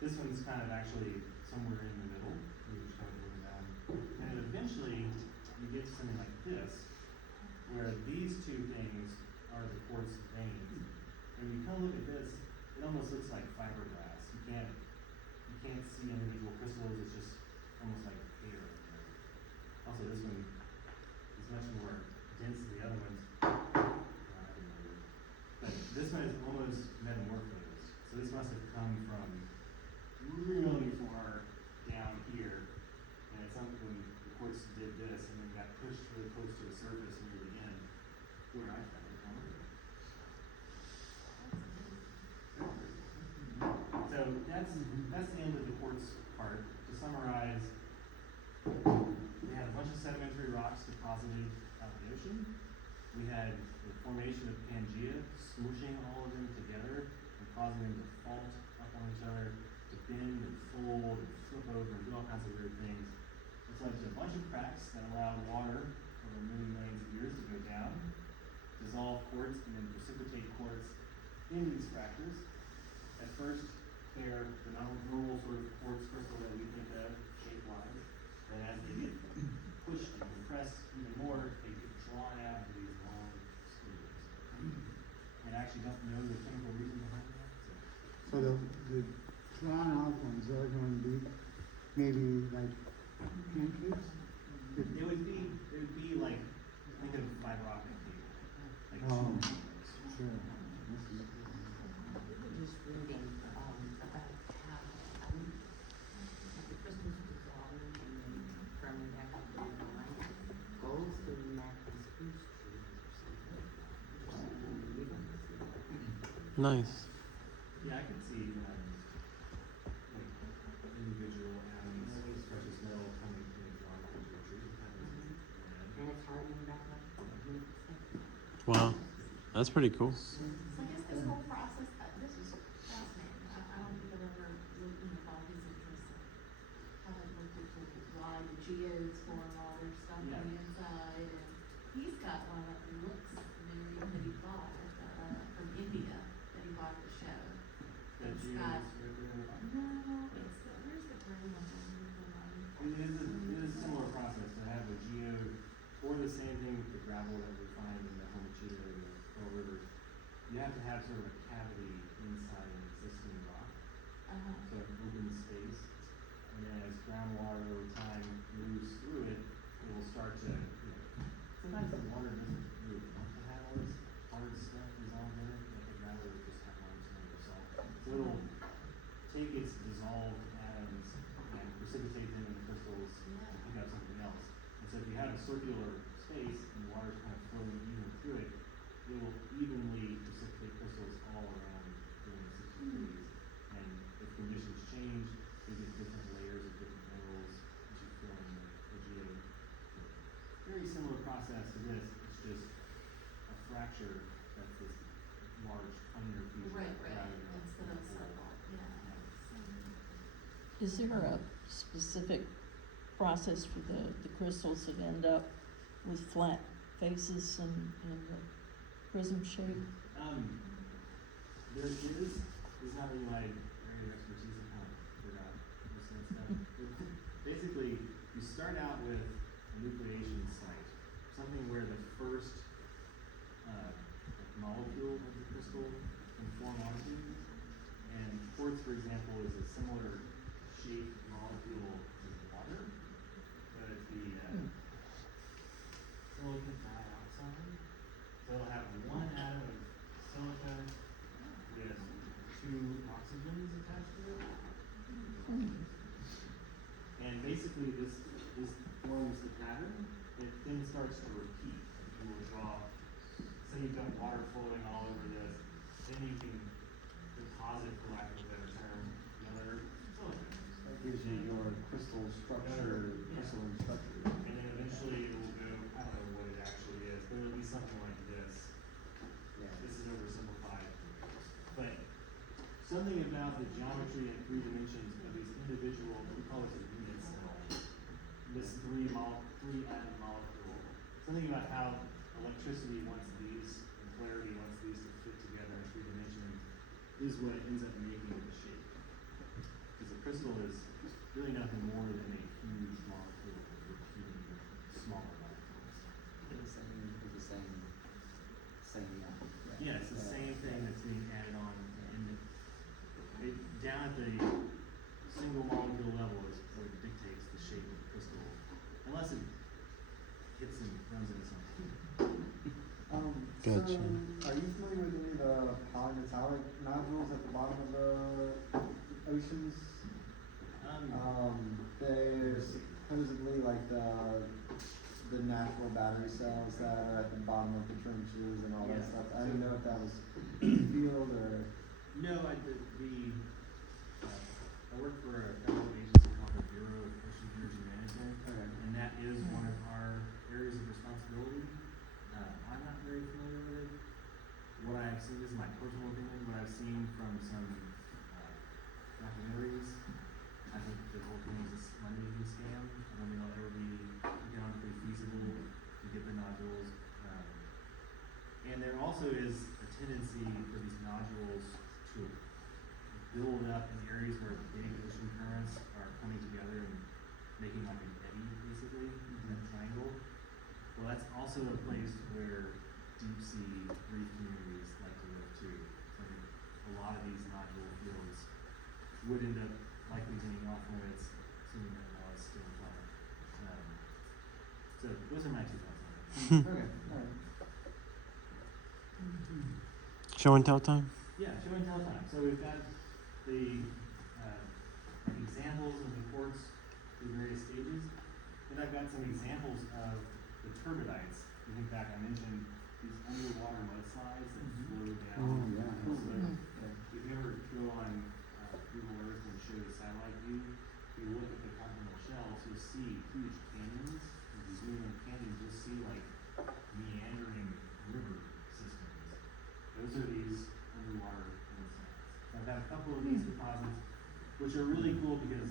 This one's kind of actually somewhere in the middle, where you're starting to go down. And then eventually, you get to something like this, where these two things are the quartz veins. And when you kind of look at this, it almost looks like fiberglass. You can't see individual crystals, it's just almost like hair. Also, this one is much more dense than the other ones. But this one is almost metamorphosed. So this must have come from really far down here. And at some point, the quartz did this, and then got pushed really close to the surface near the end, where I found it. So that's the end of the quartz part. To summarize, we had a bunch of sedimentary rocks deposited out of the ocean. We had the formation of Pangea, smooshing all of them together and causing them to fault up on each other, to bend and fold and flip over and do all kinds of weird things. This led to a bunch of cracks that allowed water over many millions of years to go down, dissolve quartz, and then precipitate quartz in these fractures. At first, they're the normal sort of quartz crystal that we think of shape-wise, and as they get pushed and compressed even more, they get drawn out into these long spindles. And I actually don't know the chemical reason behind that. So the drawn out ones are going to be maybe like pancakes? It would be like, think of fiber optic cable, like Oh. two of those. Sure. Just reading, about how, the crystals dissolve and then from back up to the line, goes to the American spruce trees or something. Nice. Yeah, I could see, like individual atoms, precious metal coming from a individual tree. And it's hardening back up. Wow, that's pretty cool. So I guess this whole process, this is fascinating. I don't think I've ever looked into all his interests and haven't looked into why the geos pouring all their stuff on the inside. And he's got one that looks new that he bought from India that he bought at the show. That It's you got, right there. no, it's, where's the green one? It is a similar process to have a geo, or the same thing with the gravel that we find in the Homachita or the Pearl Rivers. You have to have sort of a cavity inside an existing rock, so an open space. And then as groundwater over time moves through it, it will start to, sometimes the water doesn't really want to have all this hard stuff dissolved in it, like the gravel would just have limestone or salt. So it'll take its dissolved atoms and precipitate them into crystals to pick up something else. And so if you have a circular space and the water's kind of flowing even through it, it will evenly precipitate crystals all around during 60 degrees. And if conditions change, you get different layers of different minerals as you fill in the geo. Very similar process to this, it's just a fracture that's this large linear feature rather than Instead of a circle, yeah. Is there a specific process for the crystals that end up with flat faces and the prism shape? There is, this is not really my area of expertise, I kind of forgot most of that stuff. But basically, you start out with a nucleation site, something where the first molecule of the crystal can form onto. And quartz, for example, is a similar shaped molecule to water, but it's the silicon dioxide. So it'll have one atom of silica with two oxygens attached to it. And basically this forms the pattern. It then starts to repeat. You will draw, say you've got water flowing all over this, then you can deposit, for lack of a better term, another silica. That gives you your crystal structure, crystalline structure. And then eventually it will go, I don't know what it actually is, but it'll be something like this. Yeah. This is oversimplified. But something about the geometry and 3 dimensions of these individual, we call this a unit cell. This three atom molecule. Something about how electricity wants these, and clarity wants these to fit together in 3 dimensions, is what ends up making the shape. Because a crystal is really nothing more than a huge molecule repeating smaller molecules. Yeah, it's the same thing that's being added on, and down at the single molecule level is what dictates the shape of the crystal, unless it hits and runs into something. Gotcha. So, are you familiar with any of the polymetallic nodules at the bottom of the oceans? They're supposedly like the natural battery cells that are at the bottom of the trenches and all that Yeah. stuff. I didn't know if that was field or. No, I work for a federal agency called the Bureau of Ocean Energy Management, and that is one of our areas of responsibility. I'm not very familiar with it. What I've seen, this is my personal opinion, what I've seen from some documentaries, I think the whole thing is a money-making scam. I don't think it'll ever be economically feasible to get the nodules. And there also is a tendency for these nodules to build up in areas where big ocean currents are coming together and making like an eddy, basically, in that triangle. Well, that's also a place where deep sea reef communities like to live too. So I think a lot of these nodule fields would end up likely being off limits to steam it while it's still flying. So those are my 2 thoughts on it. Okay, alright. Show and tell time? Yeah, show and tell time. So we've got the examples of the ports through various stages. Then I've got some examples of the turbidites. You think back, I mentioned these underwater mudslides that flow down. Oh, yeah. So Mhm. if you ever go on Google Earth and show the satellite view, you look at the continental shelves, you'll see huge canyons. If you zoom in canyons, you'll see like meandering river systems. Those are these underwater mudslides. So I've got a couple of these deposits, which are really cool because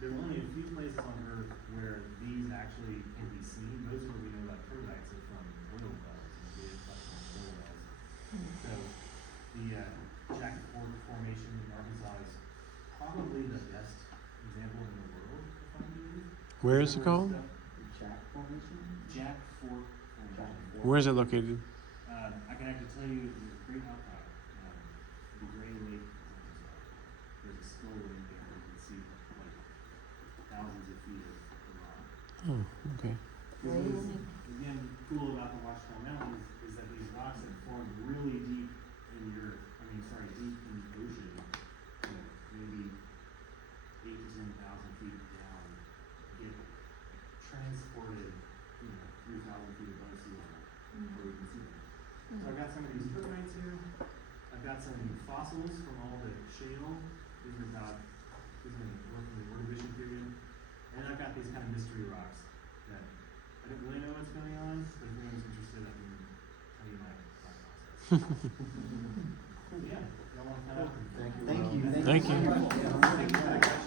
there are only a few places on Earth where these actually can be seen. Most of what we know about turbidites are from oil wells, and they collect from oil wells. So the Jack Fork Formation in Arkansas is probably the best example in the world of finding these. Where is it called? Jack formation? Jack Fork Jack Formation. Fork. Where is it located? I can actually tell you there's a great outcrop. The Gray Lake, Arkansas. There's a spillway there. You can see like thousands of feet of rock. Oh, okay. What is, again, cool about the Ouachita Mountains is that these rocks have formed really deep in the earth. Deep in the ocean, maybe 8 to 10,000 feet down, get transported, 3,000 feet above sea level, where we can see them. So I've got some of these turbidites here. I've got some fossils from all the shale. These are from the Ordovician period. And I've got these kind of mystery rocks that I don't really know what's going on, but if anyone's interested, I can tell you my process. Yeah, y'all want to come out? Thank you. Thank you. so much. Yeah,